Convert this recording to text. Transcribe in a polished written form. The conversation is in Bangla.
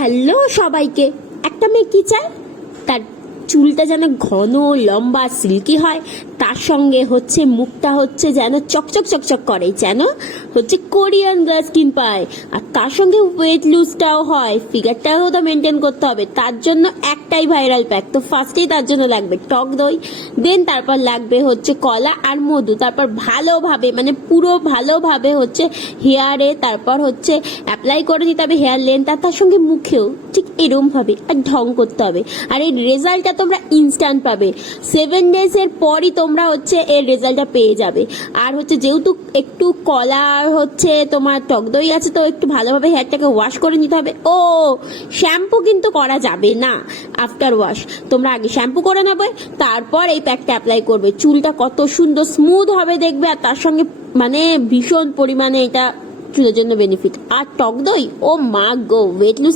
হ্যালো সবাইকে। একটা মেয়ে কি চায়? তার চুলটা যেন ঘন লম্বা সিল্কি হয়, তার সঙ্গে হচ্ছে মুখটা হচ্ছে যেন চকচক চকচক করে, যেন হচ্ছে কোরিয়ান গার্ল স্কিন পায়, আর তার সঙ্গে ওয়েট লুজটাও হয়, ফিগারটাও তো মেনটেন করতে হবে। তার জন্য একটাই ভাইরাল প্যাক। তো ফার্স্টেই তার জন্য লাগবে টক দই, দেন তারপর লাগবে হচ্ছে কলা আর মধু, তারপর ভালোভাবে মানে পুরো ভালোভাবে হচ্ছে হেয়ারে তারপর হচ্ছে অ্যাপ্লাই করে দিতে হবে, হেয়ার লেন্থ আর তার সঙ্গে মুখেও ঠিক এরম ভাবে আর ঢং করতে হবে। আর এই রেজাল্টটা তোমরা ইনস্ট্যান্ট পাবে, 7 days এর পরই তোমরা হচ্ছে এর রেজাল্টটা পেয়ে যাবে। আর হচ্ছে যেহেতু একটু কলা আর হচ্ছে তোমার টক দই আছে, তো একটু ভালোভাবে হেয়ারটাকে ওয়াশ করে নিতে হবে। ও শ্যাম্পু কিন্তু করা যাবে না আফটার ওয়াশ, তোমরা আগে শ্যাম্পু করে নেবে, তারপর এই প্যাকটা অ্যাপ্লাই করবে। চুলটা কত সুন্দর স্মুথ হবে দেখবে, আর তার সঙ্গে মানে ভীষণ পরিমাণে এটা চুলের জন্য বেনিফিট। আর টক দই, ও মা গো, ওয়েট লুজ